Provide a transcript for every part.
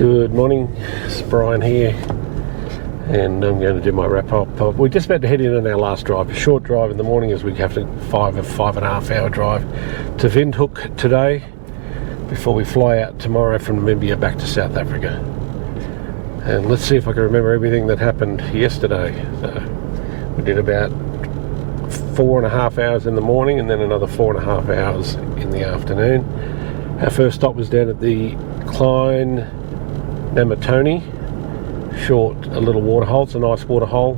Good morning, it's Brian here, and I'm going to do my wrap up. We're just about to head in on our last drive, a short drive in the morning as we have to 5.5 hour drive to Windhoek today before we fly out tomorrow from Namibia back to South Africa. And let's see if I can remember everything that happened yesterday. So we did about 4.5 hours in the morning and then another 4.5 hours in the afternoon. Our first stop was down at the Klein Namatoni, a little waterhole. It's a nice waterhole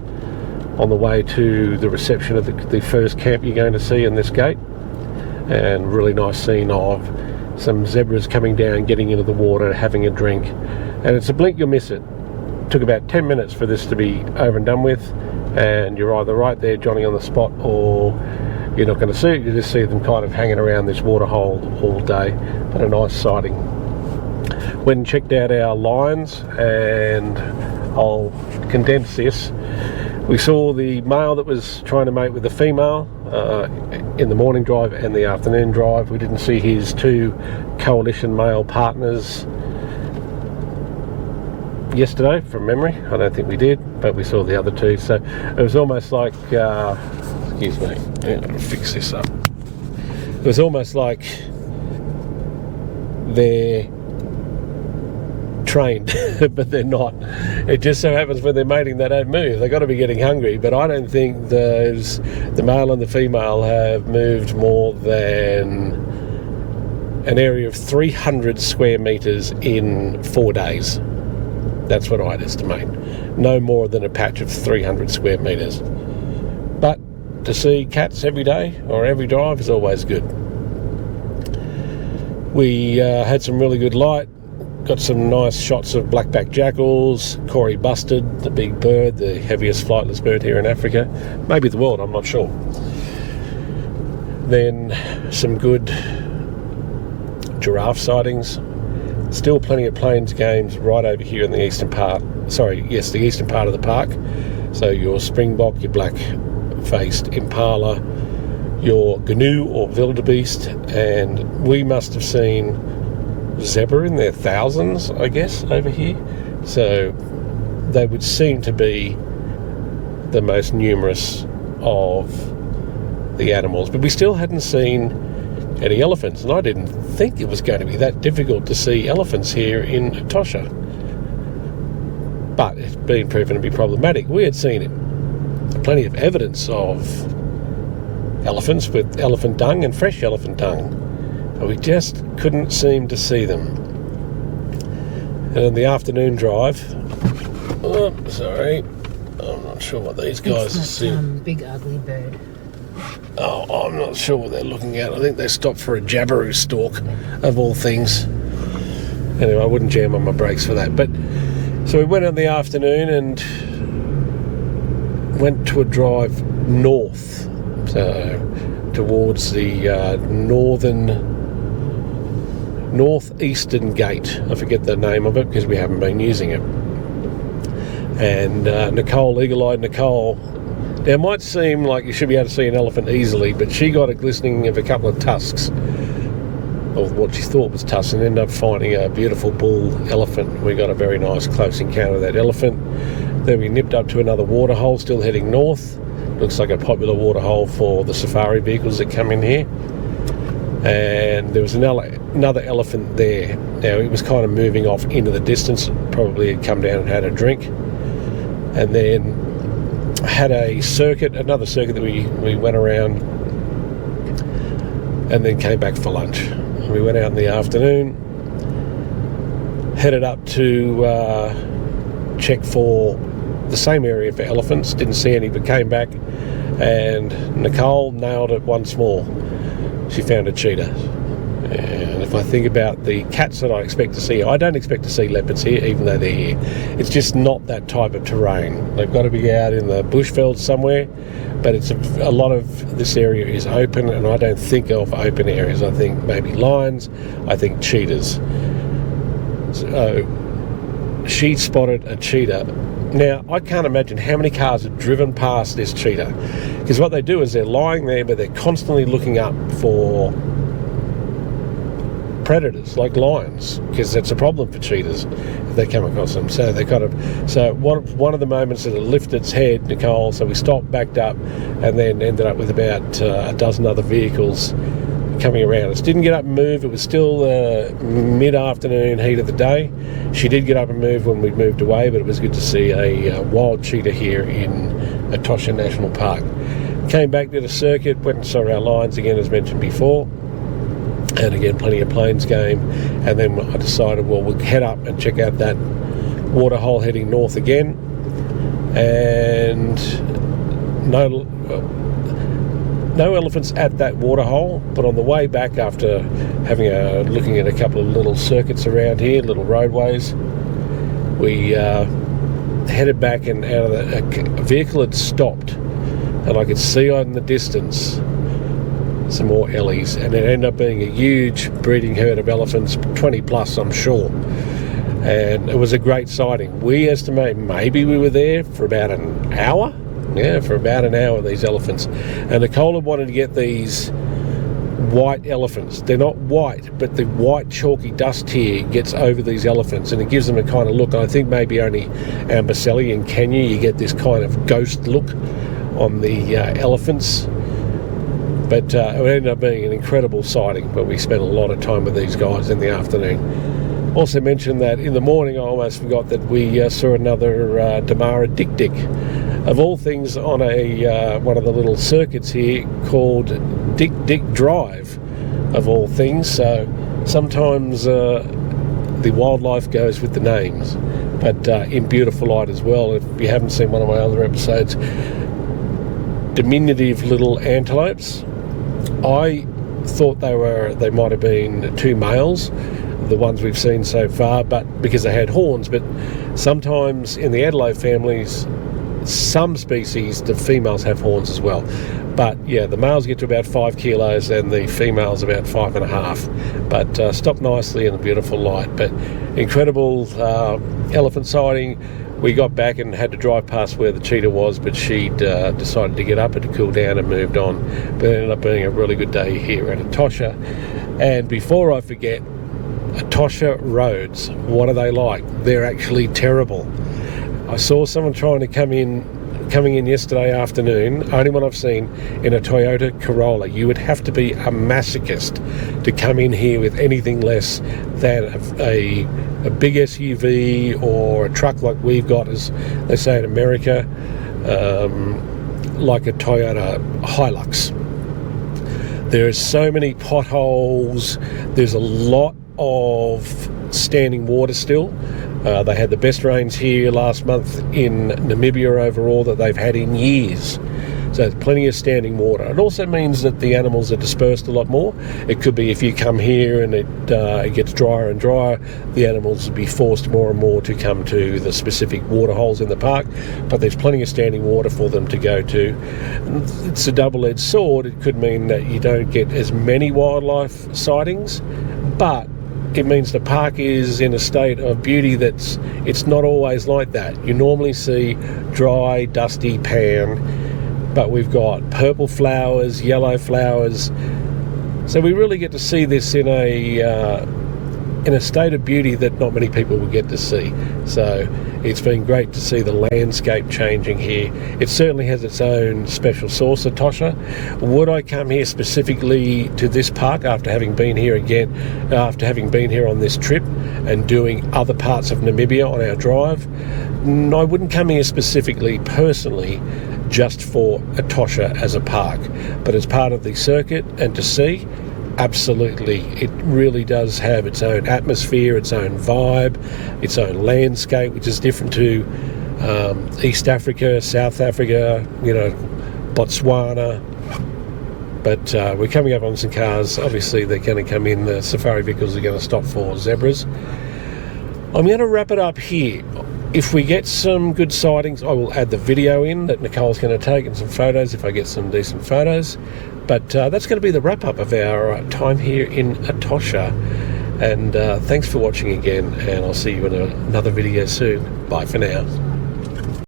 on the way to the reception of the first camp you're going to see in this gate, and really nice scene of some zebras coming down, getting into the water, having a drink, and it's a blink you'll miss it. Took about 10 minutes for this to be over and done with, and you're either right there Johnny on the spot or you're not going to see it. You just see them kind of hanging around this waterhole all day, but a nice sighting. Went and checked out our lions, and I'll condense this. We saw the male that was trying to mate with the female in the morning drive and the afternoon drive. We didn't see his two coalition male partners yesterday from memory. I don't think we did, but we saw the other two. So it was almost like, excuse me, I'll fix this up. It was almost like they're trained, but they're not. It just so happens when they're mating they don't move. They've got to be getting hungry, but I don't think the male and the female have moved more than an area of 300 square metres in 4 days. That's what I'd estimate. No more than a patch of 300 square metres. But to see cats every day or every drive is always good. We had some really good light. Got some nice shots of blackback jackals, Corey bustard, the big bird, the heaviest flightless bird here in Africa, maybe the world, I'm not sure. Then some good giraffe sightings. Still plenty of plains games right over here in the eastern part. The eastern part of the park. So your springbok, your black-faced impala, your gnu or wildebeest, and we must have seen zebra in their thousands, I guess, over here. So they would seem to be the most numerous of the animals. But we still hadn't seen any elephants, and I didn't think it was going to be that difficult to see elephants here in Etosha. But it's been proven to be problematic. We had seen it. Plenty of evidence of elephants with elephant dung and fresh elephant dung. We just couldn't seem to see them. And in the afternoon drive, I'm not sure what these guys see. Big ugly bird. Oh, I'm not sure what they're looking at. I think they stopped for a jabberoo stork, of all things. Anyway, I wouldn't jam on my brakes for that. But so we went in the afternoon and went to a drive north, so towards the northeastern gate. I forget the name of it because we haven't been using it. And eagle-eyed Nicole, now it might seem like you should be able to see an elephant easily, but she got a glistening of a couple of tusks, or what she thought was tusks, and ended up finding a beautiful bull elephant. We got a very nice close encounter of that elephant. Then we nipped up to another waterhole, still heading north. Looks like a popular waterhole for the safari vehicles that come in here. And there was another elephant there. Now it was kind of moving off into the distance, probably had come down and had a drink, and then had another circuit that we went around, and then came back for lunch. We went out in the afternoon, headed up to check for the same area for elephants, didn't see any, but came back, and Nicole nailed it once more. She found a cheetah. And if I think about the cats that I expect to see, I don't expect to see leopards here, even though they're here. It's just not that type of terrain. They've got to be out in the bushveld somewhere, but a lot of this area is open, and I don't think of open areas. I think maybe lions, I think cheetahs. So she spotted a cheetah. Now, I can't imagine how many cars have driven past this cheetah, because what they do is they're lying there, but they're constantly looking up for predators like lions, because that's a problem for cheetahs if they come across them. So they one of the moments that it lifted its head, Nicole, so we stopped, backed up, and then ended up with about a dozen other vehicles coming around us. Didn't get up and move. It was still mid-afternoon heat of the day. She did get up and move when we moved away, but it was good to see a wild cheetah here in Etosha National Park. Came back, did a circuit, went and saw our lions again, as mentioned before, and again plenty of plains game. And then I decided, well, we'll head up and check out that waterhole heading north again. And no elephants at that waterhole, but on the way back, after looking at a couple of little circuits around here, little roadways, we headed back, and out of a vehicle had stopped, and I could see in the distance some more ellies, and it ended up being a huge breeding herd of elephants, 20 plus I'm sure, and it was a great sighting. We estimate maybe we were there for about an hour. Yeah, for about an hour, these elephants. And Nicole wanted to get these white elephants. They're not white, but the white chalky dust here gets over these elephants, and it gives them a kind of look. I think maybe only Amboseli and Kenya, you get this kind of ghost look on the elephants. But it ended up being an incredible sighting, but we spent a lot of time with these guys in the afternoon. Also mentioned that in the morning, I almost forgot that we saw another Damara dik-dik. Of all things, on one of the little circuits here called Dik Drive, of all things. So sometimes the wildlife goes with the names, but in beautiful light as well. If you haven't seen one of my other episodes, diminutive little antelopes. I thought they might have been two males, the ones we've seen so far, but because they had horns. But sometimes in the Adelaide families, some species, the females have horns as well. But yeah, the males get to about 5 kilos and the females about 5.5. But stopped nicely in a beautiful light. But incredible elephant sighting. We got back and had to drive past where the cheetah was, but she'd decided to get up and to cool down and moved on. But it ended up being a really good day here at Etosha. And before I forget, Etosha roads, what are they like? They're actually terrible. I saw someone trying to coming in yesterday afternoon, only one I've seen, in a Toyota Corolla. You would have to be a masochist to come in here with anything less than a big SUV or a truck like we've got, as they say in America, like a Toyota Hilux. There are so many potholes. There's a lot of standing water still. They had the best rains here last month in Namibia overall that they've had in years. So there's plenty of standing water. It also means that the animals are dispersed a lot more. It could be if you come here and it gets drier and drier, the animals will be forced more and more to come to the specific water holes in the park. But there's plenty of standing water for them to go to. It's a double-edged sword. It could mean that you don't get as many wildlife sightings, but it means the park is in a state of beauty it's not always like that. You normally see dry, dusty pan, but we've got purple flowers, yellow flowers. So we really get to see this in a state of beauty that not many people will get to see. So it's been great to see the landscape changing here. It certainly has its own special sauce, Etosha. Would I come here specifically to this park after having been here on this trip and doing other parts of Namibia on our drive? No, I wouldn't come here specifically, personally, just for Etosha as a park, but as part of the circuit and to see, absolutely, it really does have its own atmosphere, its own vibe, its own landscape, which is different to East Africa, South Africa, Botswana. But we're coming up on some cars. Obviously, they're going to come in. The safari vehicles are going to stop for zebras. I'm going to wrap it up here. If we get some good sightings, I will add the video in that Nicole's going to take and some photos if I get some decent photos. But that's going to be the wrap-up of our time here in Etosha. And thanks for watching again, and I'll see you in another video soon. Bye for now.